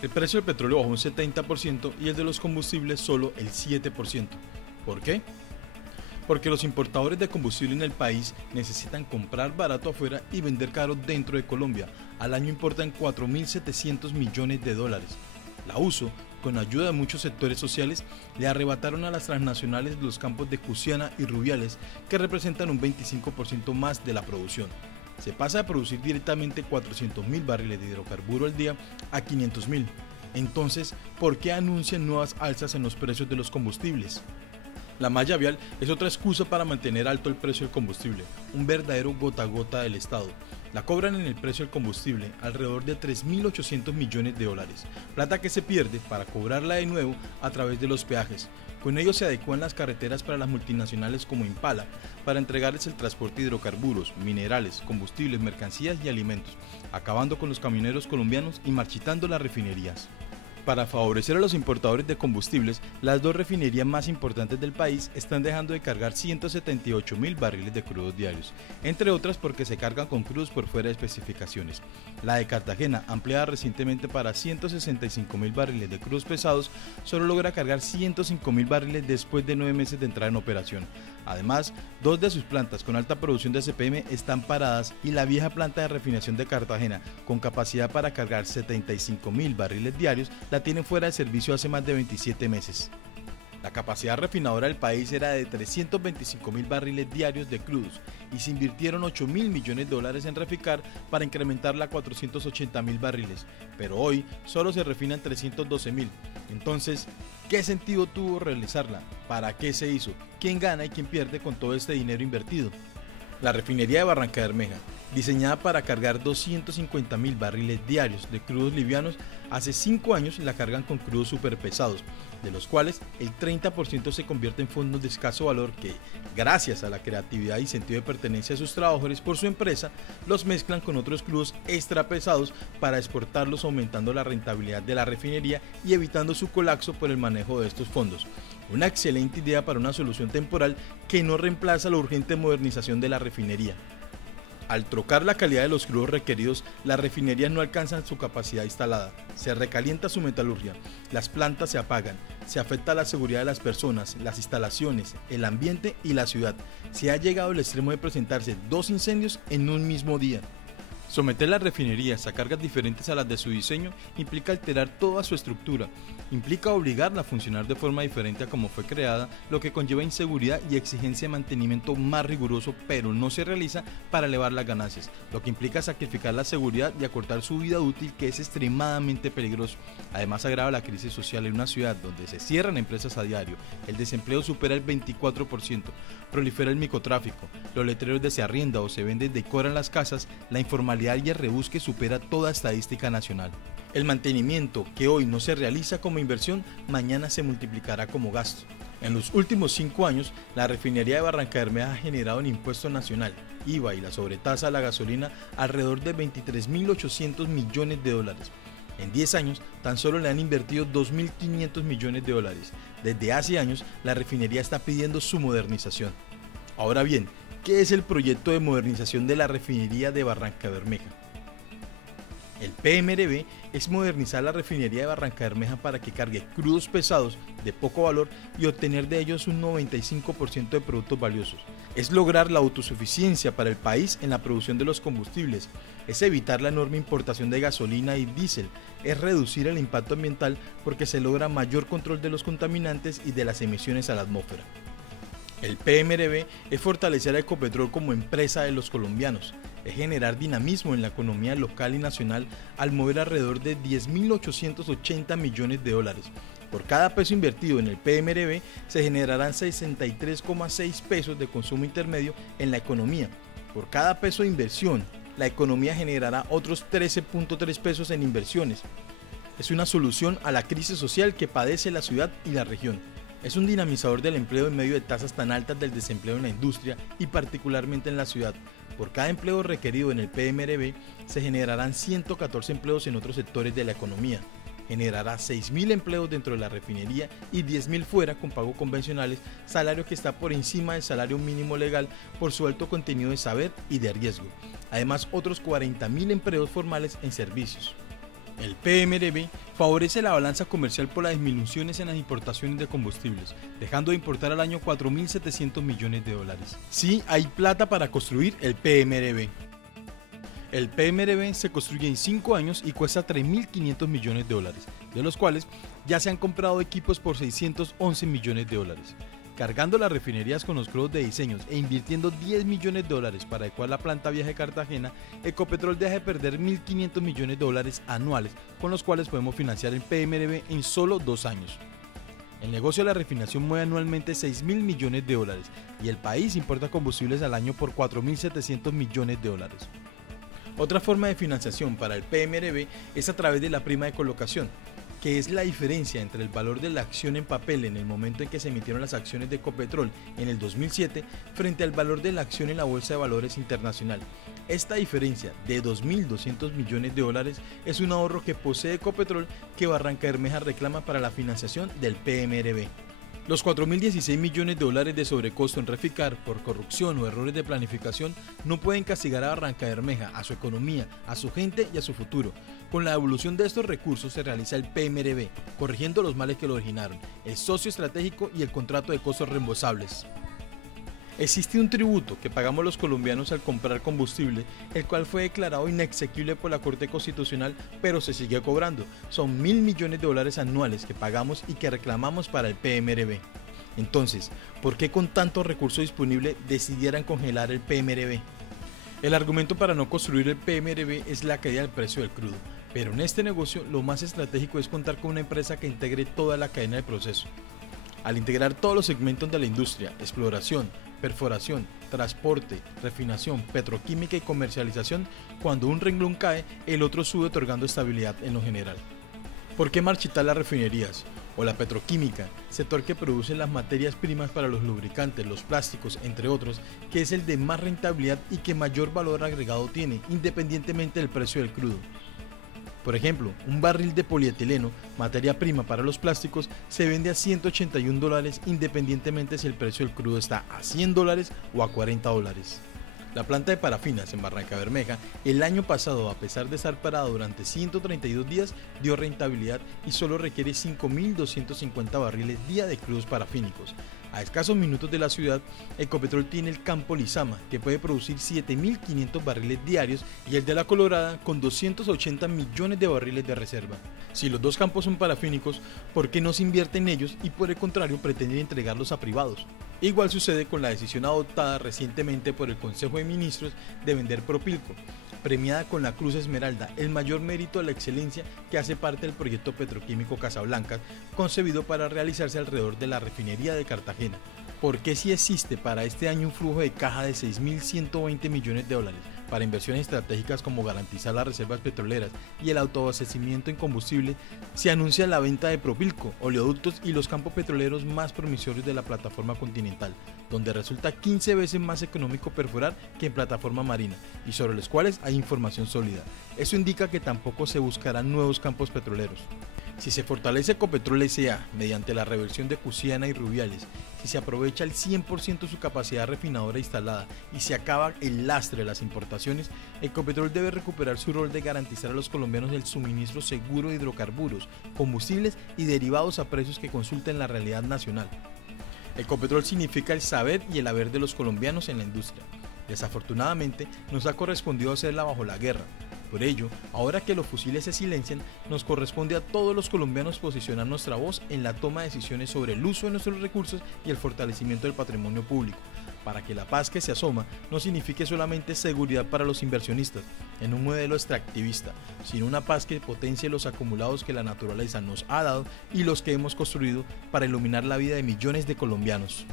El precio del petróleo bajó un 70% y el de los combustibles solo el 7%. ¿Por qué? Porque los importadores de combustible en el país necesitan comprar barato afuera y vender caro dentro de Colombia. Al año importan 4.700 millones de dólares. La USO, con ayuda de muchos sectores sociales, le arrebataron a las transnacionales los campos de Cusiana y Rubiales, que representan un 25% más de la producción. Se pasa de producir directamente 400.000 barriles de hidrocarburo al día a 500.000. Entonces, ¿por qué anuncian nuevas alzas en los precios de los combustibles? La malla vial es otra excusa para mantener alto el precio del combustible, un verdadero gota a gota del Estado. La cobran en el precio del combustible alrededor de 3.800 millones de dólares, plata que se pierde para cobrarla de nuevo a través de los peajes. Con ello se adecuan las carreteras para las multinacionales como Impala, para entregarles el transporte de hidrocarburos, minerales, combustibles, mercancías y alimentos, acabando con los camioneros colombianos y marchitando las refinerías. Para favorecer a los importadores de combustibles, las dos refinerías más importantes del país están dejando de cargar 178.000 barriles de crudos diarios, entre otras porque se cargan con crudos por fuera de especificaciones. La de Cartagena, ampliada recientemente para 165.000 barriles de crudos pesados, solo logra cargar 105.000 barriles después de 9 meses de entrada en operación. Además, dos de sus plantas con alta producción de CPM están paradas y la vieja planta de refinación de Cartagena, con capacidad para cargar 75.000 barriles diarios, la tienen fuera de servicio hace más de 27 meses. La capacidad refinadora del país era de 325.000 barriles diarios de crudos y se invirtieron 8.000 millones de dólares en Reficar para incrementarla a 480.000 barriles, pero hoy solo se refinan 312.000. Entonces, ¿qué sentido tuvo realizarla? ¿Para qué se hizo? ¿Quién gana y quién pierde con todo este dinero invertido? La refinería de Barrancabermeja, diseñada para cargar 250.000 barriles diarios de crudos livianos, hace 5 años la cargan con crudos superpesados, de los cuales el 30% se convierte en fondos de escaso valor que, gracias a la creatividad y sentido de pertenencia de sus trabajadores por su empresa, los mezclan con otros crudos extra pesados para exportarlos, aumentando la rentabilidad de la refinería y evitando su colapso por el manejo de estos fondos. Una excelente idea para una solución temporal que no reemplaza la urgente modernización de la refinería. Al trocar la calidad de los crudos requeridos, las refinerías no alcanzan su capacidad instalada, se recalienta su metalurgia, las plantas se apagan, se afecta la seguridad de las personas, las instalaciones, el ambiente y la ciudad. Se ha llegado al extremo de presentarse 2 incendios en un mismo día. Someter las refinerías a cargas diferentes a las de su diseño implica alterar toda su estructura, implica obligarla a funcionar de forma diferente a como fue creada, lo que conlleva inseguridad y exigencia de mantenimiento más riguroso, pero no se realiza para elevar las ganancias, lo que implica sacrificar la seguridad y acortar su vida útil, que es extremadamente peligroso. Además, agrava la crisis social en una ciudad donde se cierran empresas a diario, el desempleo supera el 24%, prolifera el microtráfico, los letreros de se arrienda o se venden decoran las casas, la informalidad y el rebusque supera toda estadística nacional. El mantenimiento, que hoy no se realiza como inversión, mañana se multiplicará como gasto. En los últimos 5 años, la refinería de Barrancabermeja ha generado en impuesto nacional, IVA y la sobretasa a la gasolina alrededor de 23.800 millones de dólares. En 10 años, tan solo le han invertido 2.500 millones de dólares. Desde hace años, la refinería está pidiendo su modernización. Ahora bien, ¿qué es el proyecto de modernización de la refinería de Barrancabermeja? El PMRB es modernizar la refinería de Barrancabermeja para que cargue crudos pesados de poco valor y obtener de ellos un 95% de productos valiosos. Es lograr la autosuficiencia para el país en la producción de los combustibles, es evitar la enorme importación de gasolina y diésel, es reducir el impacto ambiental porque se logra mayor control de los contaminantes y de las emisiones a la atmósfera. El PMRB es fortalecer a Ecopetrol como empresa de los colombianos, es generar dinamismo en la economía local y nacional al mover alrededor de 10.880 millones de dólares. Por cada peso invertido en el PMRB se generarán 63,6 pesos de consumo intermedio en la economía. Por cada peso de inversión, la economía generará otros 13,3 pesos en inversiones. Es una solución a la crisis social que padece la ciudad y la región. Es un dinamizador del empleo en medio de tasas tan altas del desempleo en la industria y particularmente en la ciudad. Por cada empleo requerido en el PMRB se generarán 114 empleos en otros sectores de la economía. Generará 6.000 empleos dentro de la refinería y 10.000 fuera con pago convencionales, salario que está por encima del salario mínimo legal por su alto contenido de saber y de riesgo. Además, otros 40.000 empleos formales en servicios. El PMRB favorece la balanza comercial por las disminuciones en las importaciones de combustibles, dejando de importar al año 4.700 millones de dólares. Sí hay plata para construir el PMRB. El PMRB se construye en 5 años y cuesta 3.500 millones de dólares, de los cuales ya se han comprado equipos por 611 millones de dólares. Cargando las refinerías con los crudos de diseños e invirtiendo 10 millones de dólares para adecuar la planta vieja de Cartagena, Ecopetrol deja de perder 1.500 millones de dólares anuales, con los cuales podemos financiar el PMRB en solo 2 años. El negocio de la refinación mueve anualmente 6.000 millones de dólares y el país importa combustibles al año por 4.700 millones de dólares. Otra forma de financiación para el PMRB es a través de la prima de colocación, que es la diferencia entre el valor de la acción en papel en el momento en que se emitieron las acciones de Ecopetrol en el 2007 frente al valor de la acción en la Bolsa de Valores Internacional. Esta diferencia de 2.200 millones de dólares es un ahorro que posee Ecopetrol que Barranca Bermeja reclama para la financiación del PMRB. Los 4.016 millones de dólares de sobrecosto en Reficar por corrupción o errores de planificación no pueden castigar a Barranca Bermeja, a su economía, a su gente y a su futuro. Con la devolución de estos recursos se realiza el PMRB, corrigiendo los males que lo originaron, el socio estratégico y el contrato de costos reembolsables. Existe un tributo que pagamos los colombianos al comprar combustible, el cual fue declarado inexequible por la Corte Constitucional, pero se sigue cobrando. Son 1.000 millones de dólares anuales que pagamos y que reclamamos para el PMRB. Entonces, ¿por qué con tanto recurso disponible decidieran congelar el PMRB? El argumento para no construir el PMRB es la caída del precio del crudo, pero en este negocio lo más estratégico es contar con una empresa que integre toda la cadena de proceso. Al integrar todos los segmentos de la industria, exploración, perforación, transporte, refinación, petroquímica y comercialización, cuando un renglón cae, el otro sube otorgando estabilidad en lo general. ¿Por qué marchitar las refinerías o la petroquímica, sector que produce las materias primas para los lubricantes, los plásticos, entre otros, que es el de más rentabilidad y que mayor valor agregado tiene, independientemente del precio del crudo? Por ejemplo, un barril de polietileno, materia prima para los plásticos, se vende a $181 independientemente si el precio del crudo está a $100 o a $40. La planta de parafinas en Barranca Bermeja el año pasado, a pesar de estar parada durante 132 días, dio rentabilidad y solo requiere 5.250 barriles día de crudos parafínicos. A escasos minutos de la ciudad, Ecopetrol tiene el campo Lizama, que puede producir 7.500 barriles diarios, y el de La Colorada, con 280 millones de barriles de reserva. Si los dos campos son parafínicos, ¿por qué no se invierte en ellos y por el contrario pretenden entregarlos a privados? Igual sucede con la decisión adoptada recientemente por el Consejo de Ministros de vender Propilco, premiada con la Cruz Esmeralda, el mayor mérito de la excelencia que hace parte del proyecto petroquímico Casablanca, concebido para realizarse alrededor de la refinería de Cartagena. ¿Por qué si existe para este año un flujo de caja de 6.120 millones de dólares para inversiones estratégicas como garantizar las reservas petroleras y el autoabastecimiento en combustible, se anuncia la venta de Propilco, oleoductos y los campos petroleros más promisorios de la plataforma continental, donde resulta 15 veces más económico perforar que en plataforma marina y sobre los cuales hay información sólida? Eso indica que tampoco se buscarán nuevos campos petroleros. Si se fortalece Ecopetrol S.A. mediante la reversión de Cusiana y Rubiales, si se aprovecha el 100% su capacidad refinadora instalada y se acaba el lastre de las importaciones, Ecopetrol debe recuperar su rol de garantizar a los colombianos el suministro seguro de hidrocarburos, combustibles y derivados a precios que consulten la realidad nacional. Ecopetrol significa el saber y el haber de los colombianos en la industria. Desafortunadamente, nos ha correspondido hacerla bajo la guerra. Por ello, ahora que los fusiles se silencian, nos corresponde a todos los colombianos posicionar nuestra voz en la toma de decisiones sobre el uso de nuestros recursos y el fortalecimiento del patrimonio público, para que la paz que se asoma no signifique solamente seguridad para los inversionistas en un modelo extractivista, sino una paz que potencie los acumulados que la naturaleza nos ha dado y los que hemos construido para iluminar la vida de millones de colombianos.